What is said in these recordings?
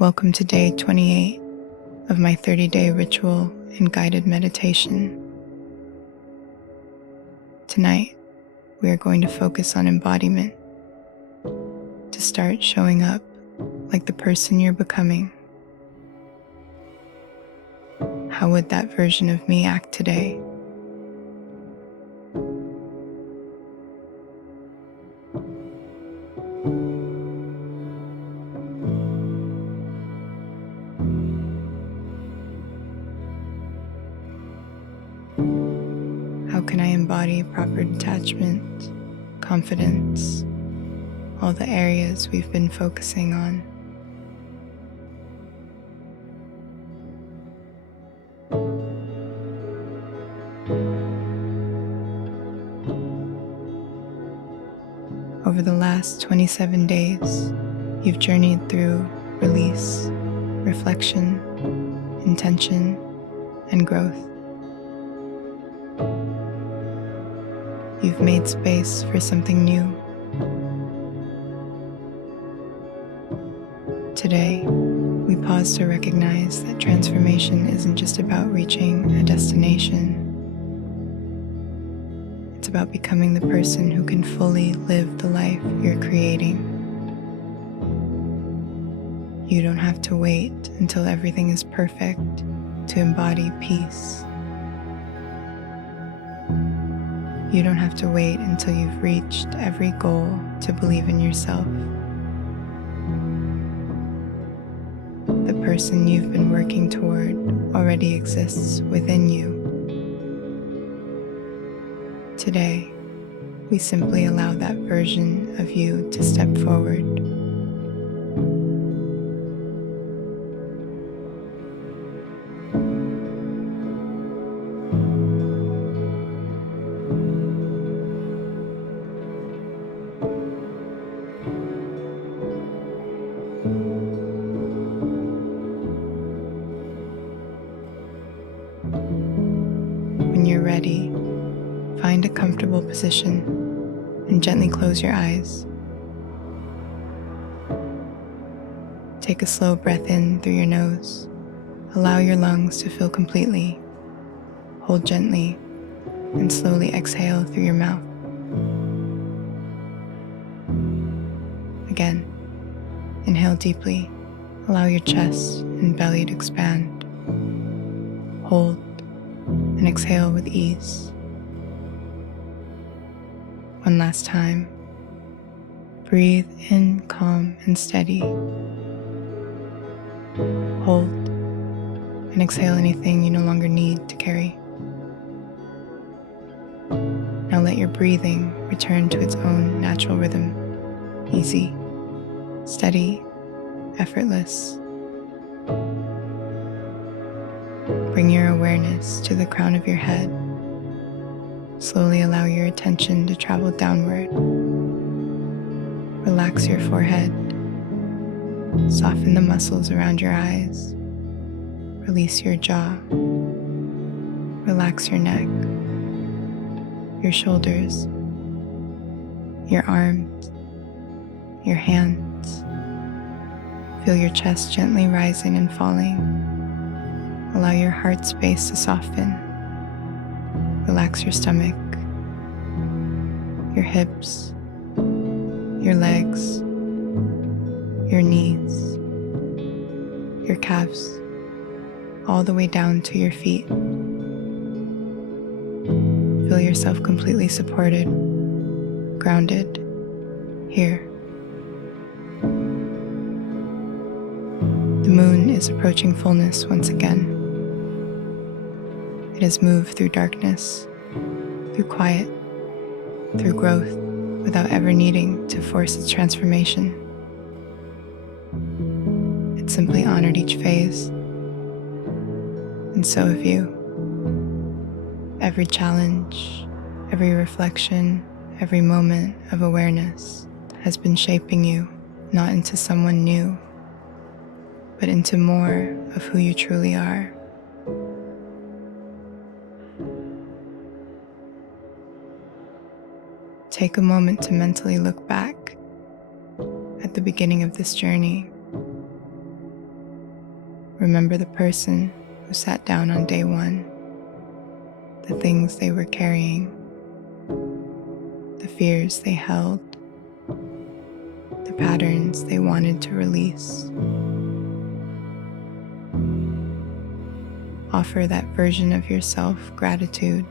Welcome to day 28 of my 30-day ritual and guided meditation. Tonight, we are going to focus on embodiment to start showing up like the person you're becoming. How would that version of me act today? How can I embody proper detachment, confidence, all the areas we've been focusing on? Over the last 27 days, you've journeyed through release, reflection, intention, and growth. You've made space for something new. Today, we pause to recognize that transformation isn't just about reaching a destination. It's about becoming the person who can fully live the life you're creating. You don't have to wait until everything is perfect to embody peace. You don't have to wait until you've reached every goal to believe in yourself. The person you've been working toward already exists within you. Today, we simply allow that version of you to step forward. When you're ready, find a comfortable position and gently close your eyes. Take a slow breath in through your nose. Allow your lungs to fill completely. Hold gently and slowly exhale through your mouth. Again, inhale deeply. Allow your chest and belly to expand. Hold and exhale with ease. One last time. Breathe in calm and steady. Hold and exhale anything you no longer need to carry. Now let your breathing return to its own natural rhythm. Easy, steady, effortless. Bring your awareness to the crown of your head. Slowly allow your attention to travel downward. Relax your forehead. Soften the muscles around your eyes. Release your jaw. Relax your neck, your shoulders, your arms, your hands. Feel your chest gently rising and falling. Allow your heart space to soften. Relax your stomach, your hips, your legs, your knees, your calves, all the way down to your feet. Feel yourself completely supported, grounded, here. The moon is approaching fullness once again. It has moved through darkness, through quiet, through growth, without ever needing to force its transformation. It simply honored each phase, and so have you. Every challenge, every reflection, every moment of awareness has been shaping you, not into someone new, but into more of who you truly are. Take a moment to mentally look back at the beginning of this journey. Remember the person who sat down on day one, the things they were carrying, the fears they held, the patterns they wanted to release. Offer that version of yourself gratitude.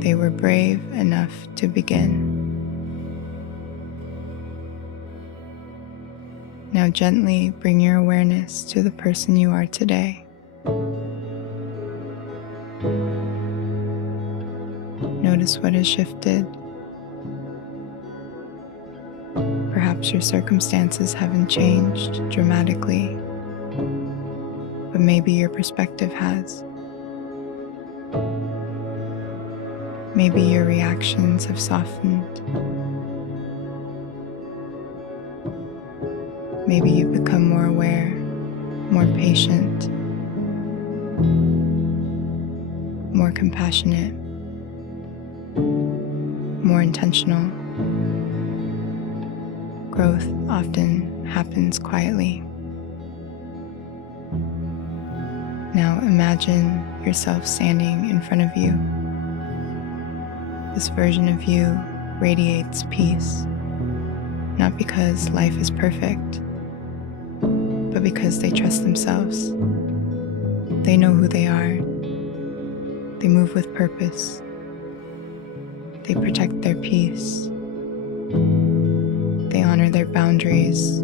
They were brave enough to begin. Now gently bring your awareness to the person you are today. Notice what has shifted. Perhaps your circumstances haven't changed dramatically, but maybe your perspective has. Maybe your reactions have softened. Maybe you've become more aware, more patient, more compassionate, more intentional. Growth often happens quietly. Now imagine yourself standing in front of you. This version of you radiates peace, not because life is perfect, but because they trust themselves. They know who they are. They move with purpose. They protect their peace. They honor their boundaries.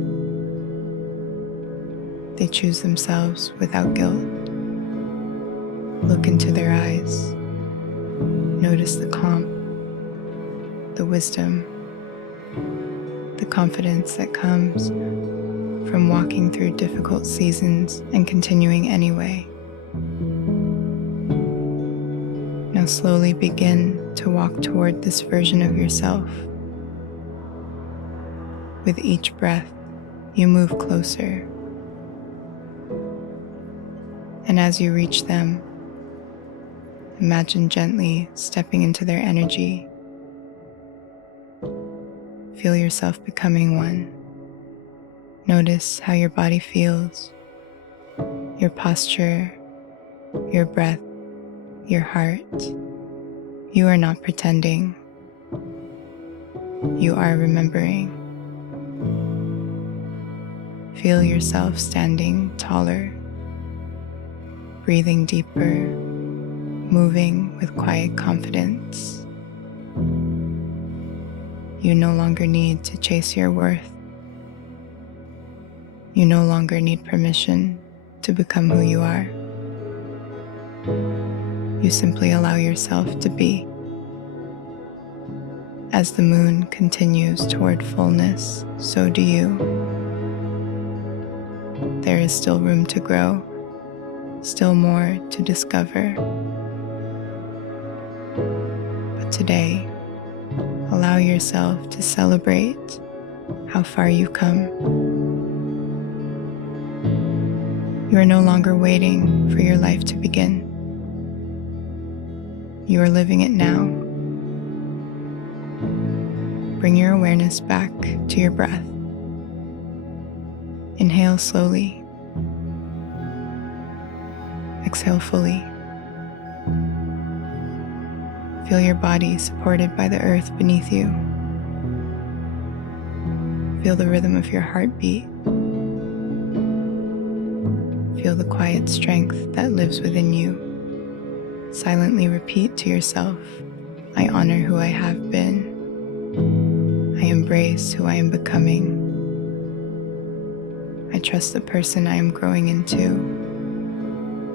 They choose themselves without guilt. Look into their eyes. Notice the calm, the wisdom, the confidence that comes from walking through difficult seasons and continuing anyway. Now slowly begin to walk toward this version of yourself. With each breath, you move closer. And as you reach them, imagine gently stepping into their energy. Feel yourself becoming one. Notice how your body feels, your posture, your breath, your heart. You are not pretending. You are remembering. Feel yourself standing taller, breathing deeper, moving with quiet confidence. You no longer need to chase your worth. You no longer need permission to become who you are. You simply allow yourself to be. As the moon continues toward fullness, so do you. There is still room to grow, still more to discover. But today, allow yourself to celebrate how far you've come. You are no longer waiting for your life to begin. You are living it now. Bring your awareness back to your breath. Inhale slowly. Exhale fully. Feel your body supported by the earth beneath you. Feel the rhythm of your heartbeat. Feel the quiet strength that lives within you. Silently repeat to yourself, I honor who I have been. I embrace who I am becoming. I trust the person I am growing into.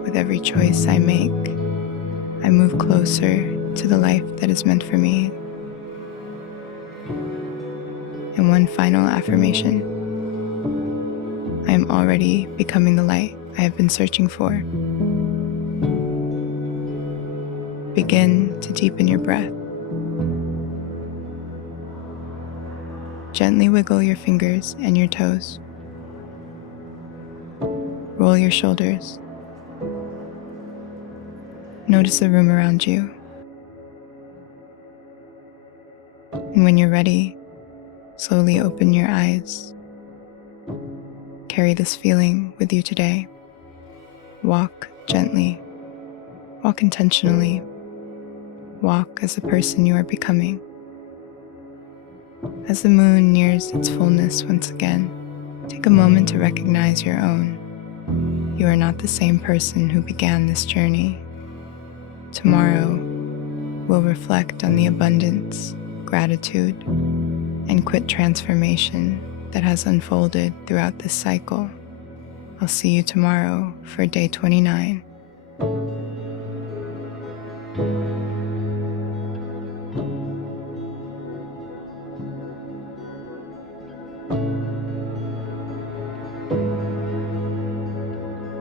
With every choice I make, I move closer to the life that is meant for me. And one final affirmation. I am already becoming the light I have been searching for. Begin to deepen your breath. Gently wiggle your fingers and your toes. Roll your shoulders. Notice the room around you. And when you're ready, slowly open your eyes. carry this feeling with you today. Walk gently. Walk intentionally. Walk as the person you are becoming. As the moon nears its fullness once again, take a moment to recognize your own. You are not the same person who began this journey. Tomorrow, we'll reflect on the abundance, gratitude, and quit transformation that has unfolded throughout this cycle. I'll see you tomorrow for day 29.